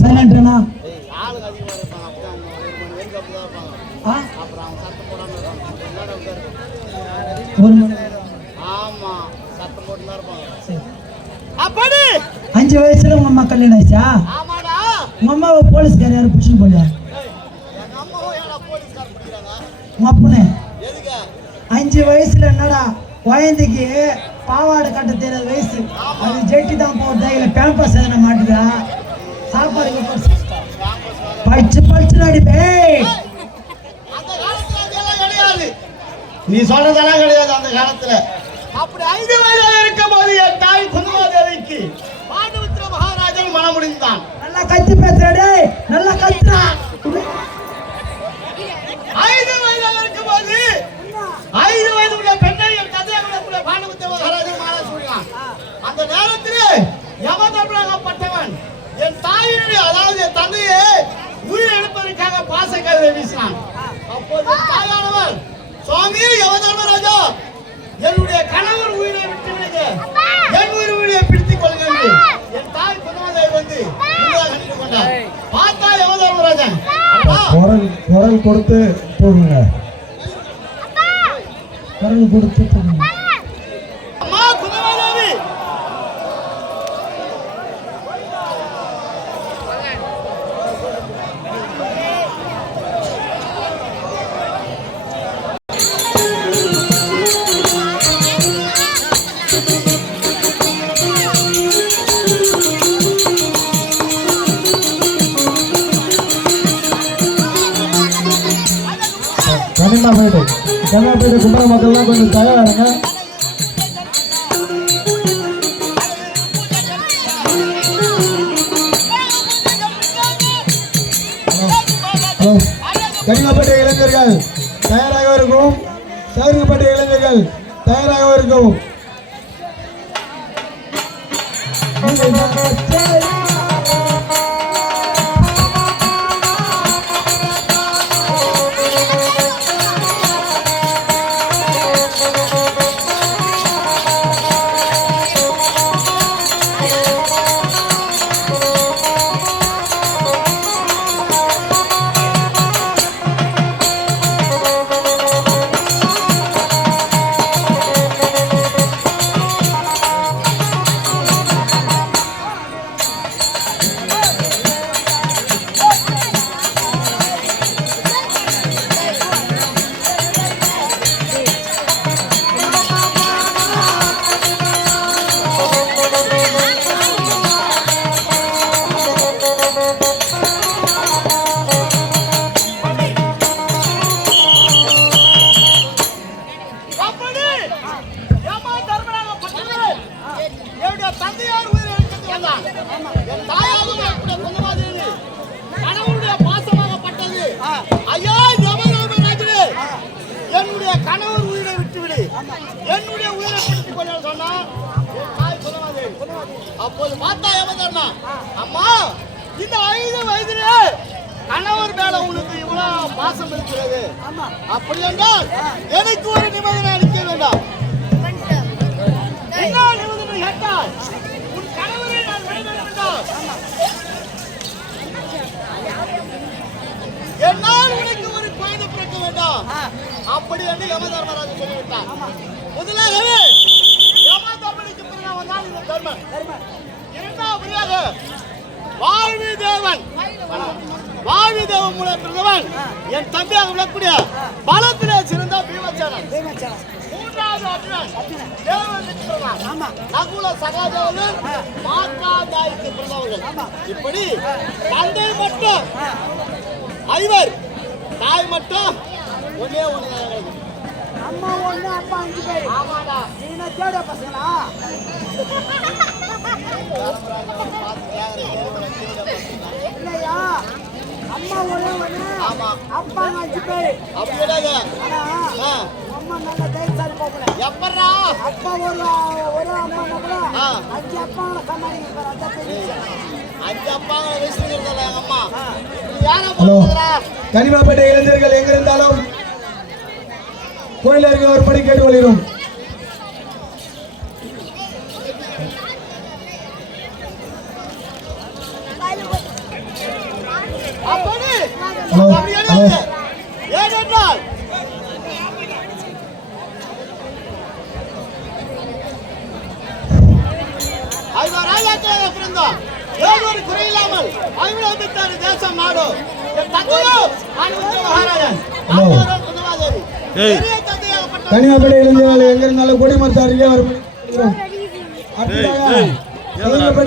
சைலண்ட்னா ஆளுங்க அதிகமாக இருப்பாங்க. அப்பதான் அவங்க 1 மணி வரைக்கும் அப்படிதான் இருப்பாங்க. அப்புறம் அவங்க சத்தம் போடாமல் இருப்பாங்க. 1 மணி. ஆமா, சத்தம் போட்டு தான் இருப்பாங்க. அப்படி 5 வயசுல உங்க அம்மா கல்யாணம் ஆயிடுச்சா? ஆமாடா. உங்க அம்மாவை போலீஸ்கார யாரும் பிடிச்சிட்டு போலியா? எங்க அம்மாவும் ஏடா போலீஸ்கார் பிடிக்கிறாங்க? உங்க அப்பனே எதுக்கு? 5 வயசுல என்னடா குழந்தைக்கு பாவாடை கட்ட தெரியாத வயசு, அது ஜெட்டி தான் போகுதா இல்லை பேம்பஸ் எதனா மாட்டுதா? சாப்பாடு படிச்சு படிச்சு அடிப்பே. அந்த காலத்துல அதெல்லாம் கிடையாது. நீ சொல்றதெல்லாம் கிடையாது அந்த காலத்துல. அப்படி 5 வயதில் இருக்கும் போது என் தாய் குந்தமாதேவிக்கு பாண்டுபுத்திர மகாராஜன் மனம் முடிந்தான். நல்லா கத்தி பேசுறே, நல்லா கத்துறா. 5 வயதில் இருக்கும் போது 5 வயதுடைய பெண்ணை என் தந்தையாருடைய பாண்டுபுத்திர மகாராஜன் மாலை சூடினான். அந்த நேரத்திலே யமதர்மனாகப்பட்டவன் என் தாயினுடைய, அதாவது என் தந்தையை உயிர் எடுப்பதற்காக பாச கயிறை வீசினான். அப்போது தாயானவர், சுவாமி யமதர்மராஜா, என்னுடைய கணவர் உயிரை விட்டு விடுங்க, என் உயிரை பிடித்துக் கொள்ளுங்க என்று என் தாய் குந்தமாதேவி வந்து கண்டித்து கொண்டார். பார்த்தா யமதர்மராஜன் குரல் கொடுத்து போகுங்க, குரல் கொடுத்து போகுங்க. அம்மா குந்தமாதேவி, கன்னியாகுமரி கும்பல மக்கள்லாம் கொஞ்சம் தயாராங்க. ஹலோ, கன்னியாகுமரி இளைஞர்கள் தயாராக இருக்கும், சேருங்கப்பட்ட இளைஞர்கள் தயாராக இருக்கும். அப்போது பார்த்தா யமதர்மா, அம்மா இந்த 5 வயதிலே கணவர் மேல உனக்கு இவ்வளவு பாசம் இருக்கிறது, அப்படி என்றால் எனக்கு ஒரு நிபந்தனை அளிக்க வேண்டாம். என்ன நிபந்தனை கேட்டால், உன் கணவரை நான் விட வேண்டும் என்றால் என்னால் உனக்கு ஒரு குழந்தை பிறக்க வேண்டாம், அப்படி என்று யமதர்மராஜன் சொல்லிவிட்டார். முதலாகவே யமதர்மனுக்கு பிறந்தவன் தான் இந்த தர்மன். இரண்டாவதாக வாழ்வி தேவன் மூலம் பிறந்தவன் என் தம்பியாக விளக்கூடிய பலத்திலே சிறந்த பீமசேனன். மூன்றாவது அர்ஜுனன் தேவனுக்கு பிறந்தான். நகுல சகாதேவன் மாகாதாய்க்கு பிறந்தவர்கள். இப்படி தந்தை மட்டும் 5, தாய் மட்டும் ஒன்னே ஒண்ணு. அம்மா 1, அப்பா 5 பேர். ஆமாடா, நீங்க தேட பசங்களா? இல்லையா, அம்மா 1, ஆமா, அப்பா 5 பேர். அப்படியே அம்மா நல்ல தைரியசாலி போகல. எப்பறா அப்பா ஒரு அம்மா நம்பல 5 அப்பாங்களை சமாளிக்க போற. அத பெரிய 5 அப்பாங்களை வச்சிருக்கிறதா எங்க அம்மா. யாரா போறா? கனிமாப்பேட்டை இளைஞர்கள் எங்க இருந்தாலும் கோயில இருக்க ஒரு படி கேட்டுக்கொள்கிறோம். அப்படி ஹலோ, அப்படி எழுது. ஏனென்றால் ஐவர் ராஜாக்களாக பிறந்தோம். ஏதொரு குறையில்லாமல் ஐம்பத்தாறு தேசம் நாடு என் தந்தையோ ஆணுமுத்திர மகாராஜன். ஹலோ. ஆண்டவரோ குந்தமாதேவி. பெரிய தந்தையாகப்பட்ட கனிமாப்பேட்டை இளைஞர்கள் எங்க இருந்தாலும் கொடி மரத்து அருகே வரும் அடுத்ததாக